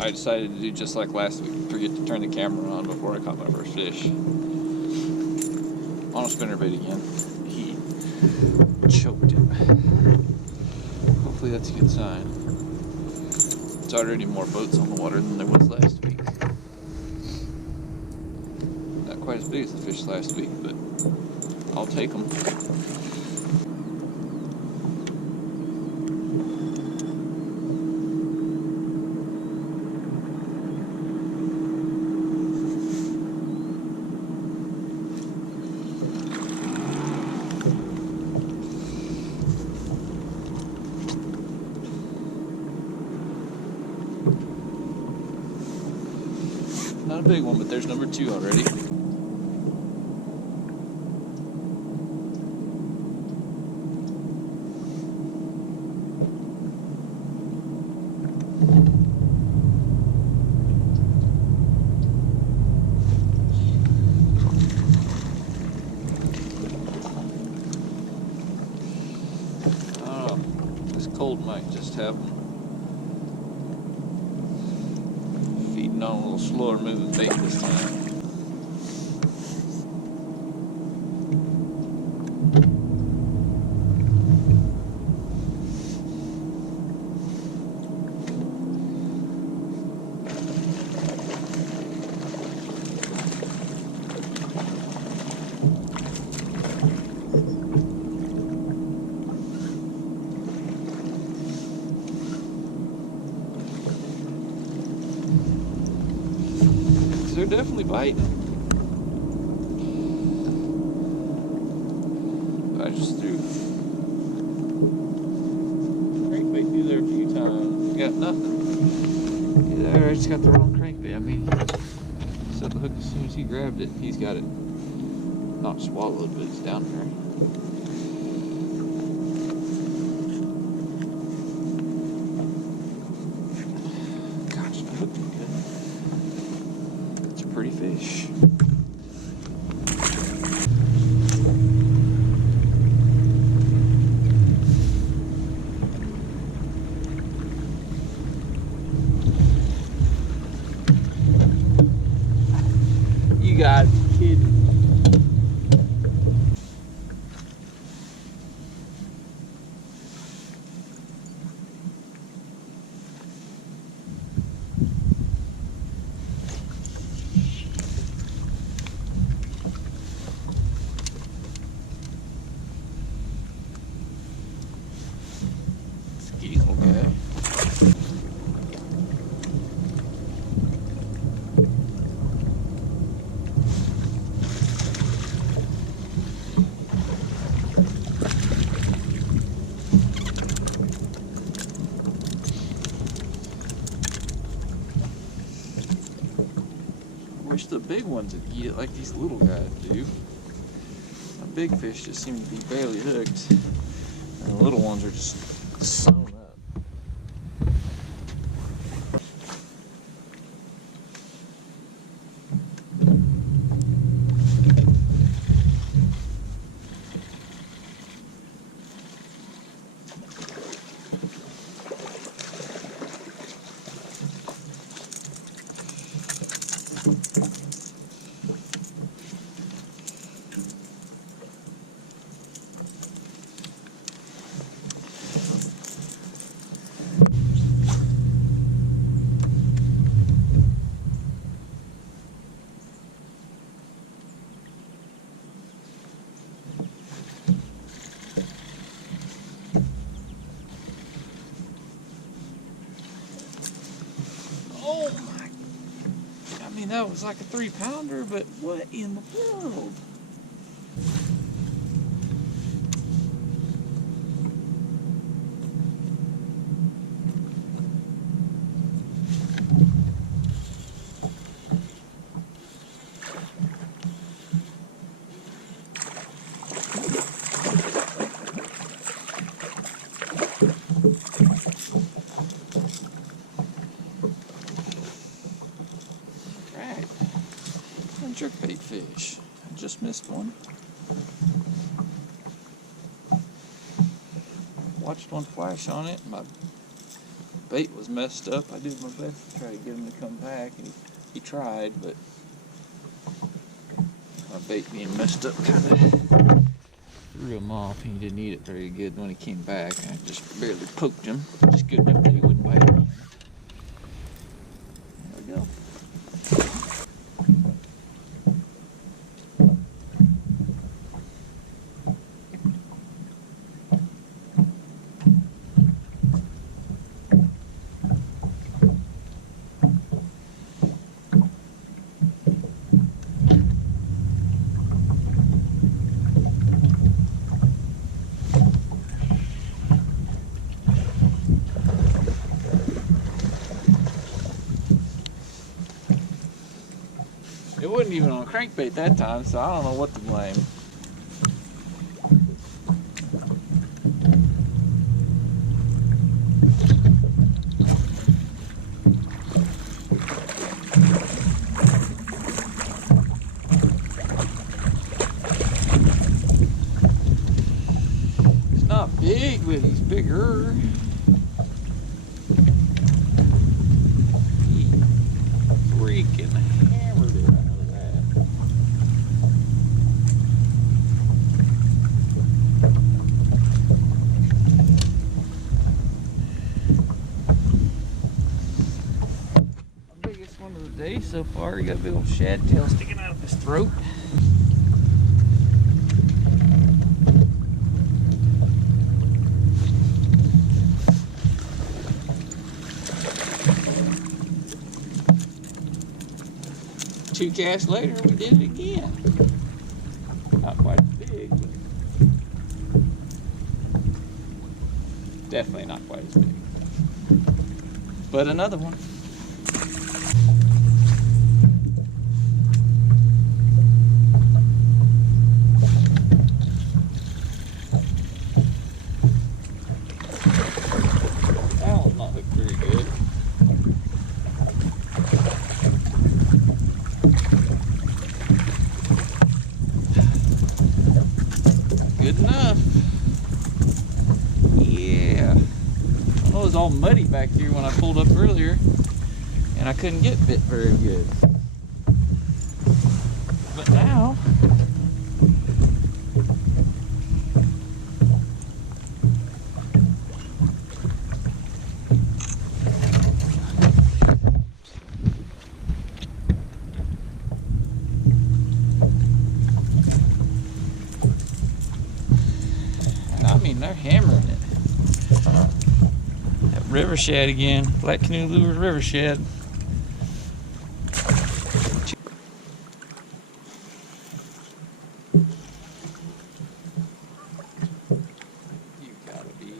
I decided to do just like last week, forget to turn the camera on before I caught my first fish. On a spinnerbait again. He choked it. Hopefully that's a good sign. It's already more boats on the water than there was last week. Not quite as big as the fish last week, but I'll take them. Not a big one, but there's number 2 already. This cold might just have them feeding on a little slower moving bait this time. They're definitely biting. I just threw crankbait through there a few times. Got nothing. There, I just got the wrong crankbait. I mean, set the hook as soon as he grabbed it. He's got it not swallowed, but it's down there. Gosh, that hooked me good. Pretty fish. You got to be kidding. Okay. I wish the big ones would eat it like these little guys do. The big fish just seem to be barely hooked, and the little ones are just sewn up. Oh my, I mean, that was like a 3-pounder, but what in the world? Jerkbait fish. I just missed one. Watched one flash on it. My bait was messed up. I did my best to try to get him to come back, and he tried, but my bait being messed up kind of threw him off. He didn't eat it very good when he came back. I just barely poked him, just good enough that he wouldn't bite again. There we go. It wasn't even on crankbait that time, so I don't know what to blame. It's not big, but he's bigger. He freaking hammered it. One of the days so far. He got a big old shad tail sticking out of his throat. Two casts later, we did it again. Not quite as big, but definitely not quite as big. But another one. Good enough. Yeah. I know it was all muddy back here when I pulled up earlier, and I couldn't get bit very good. But now, they're hammering it. That river shad again. Black Canoe Lure river shad. You gotta be.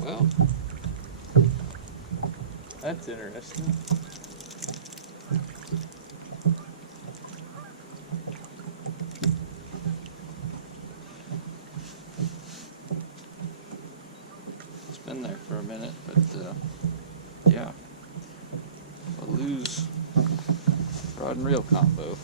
Well, that's interesting. Been there for a minute, but yeah, a loose rod and reel combo.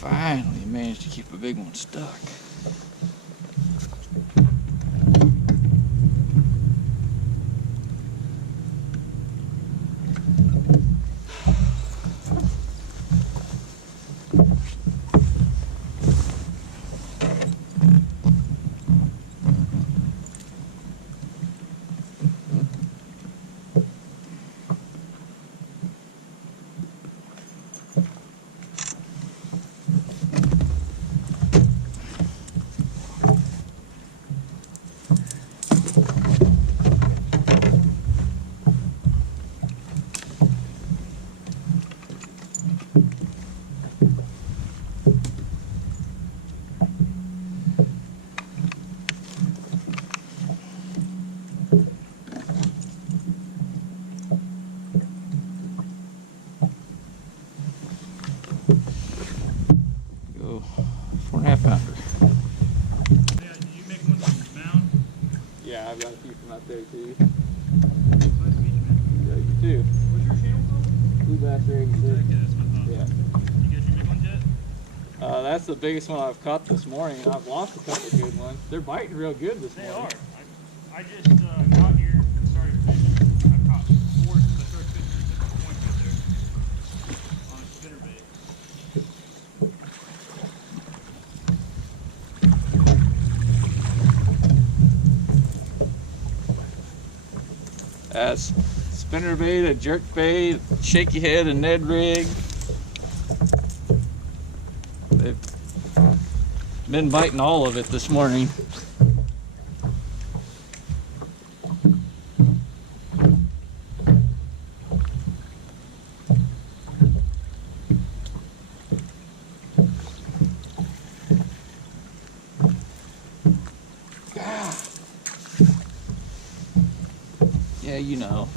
Finally managed to keep a big one stuck. Yeah, I've got a few from out there too. Nice to meet you, man. Yeah, you too. What's your channel called? Blue Bass Rings. Okay, that's what I thought. Yeah. You got your big ones yet? That's the biggest one I've caught this morning. I've lost a couple of good ones. They're biting real good this morning. They are. I just got here and started fishing. I've caught 4 since I started fishing at the point right there on a spinnerbait. That's spinnerbait, a jerkbait, shaky head, a Ned rig. They've been biting all of it this morning. Yeah, you know.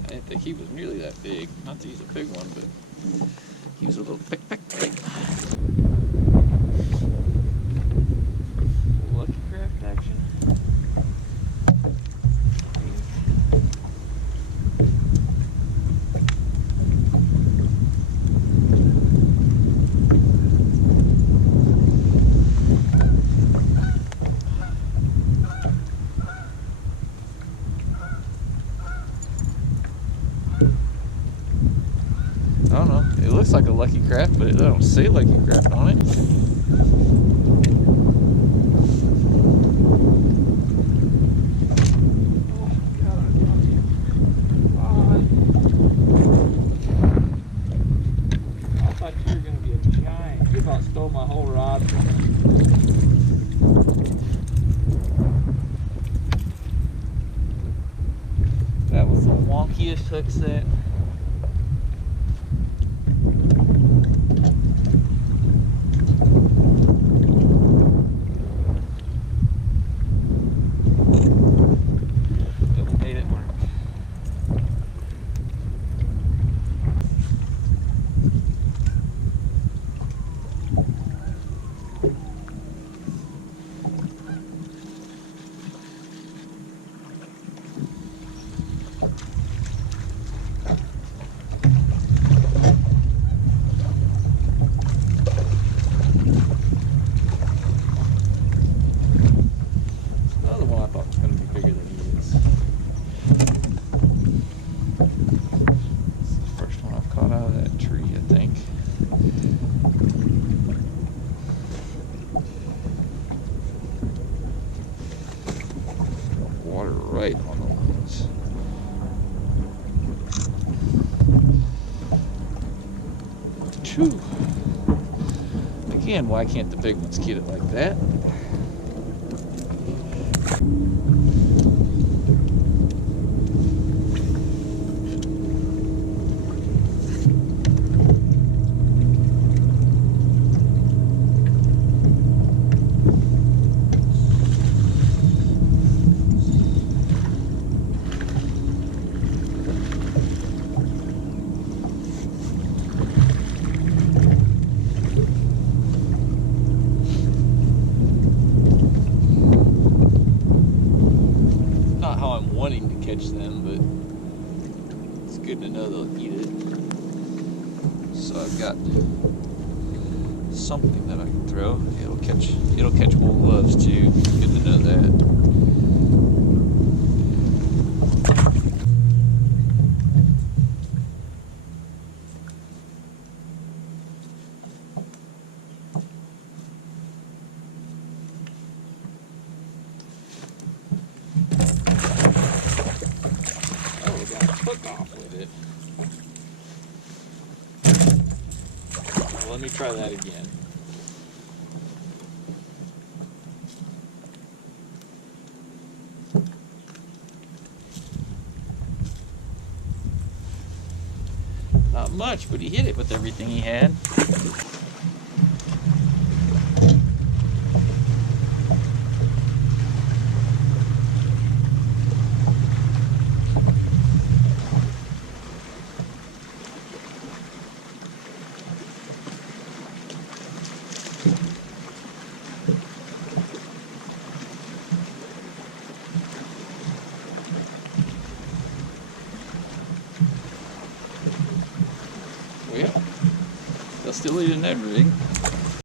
I didn't think he was nearly that big. Not that he's a big one, but he was a little big. Lucky craft action. I don't know. It looks like a Lucky Craft, but it don't say Lucky Craft on it. I thought you were going to be a giant. You about stole my whole rod. That was the wonkiest hook set. Right on the lines. Phew. Again, why can't the big ones get it like that? Wanting to catch them, but it's good to know they'll eat it. So I've got something that I can throw. It'll catch wool gloves too. Good to know that. Hook off with it. Well, let me try that again. Not much, but he hit it with everything he had. Well, they'll still eat in that rig.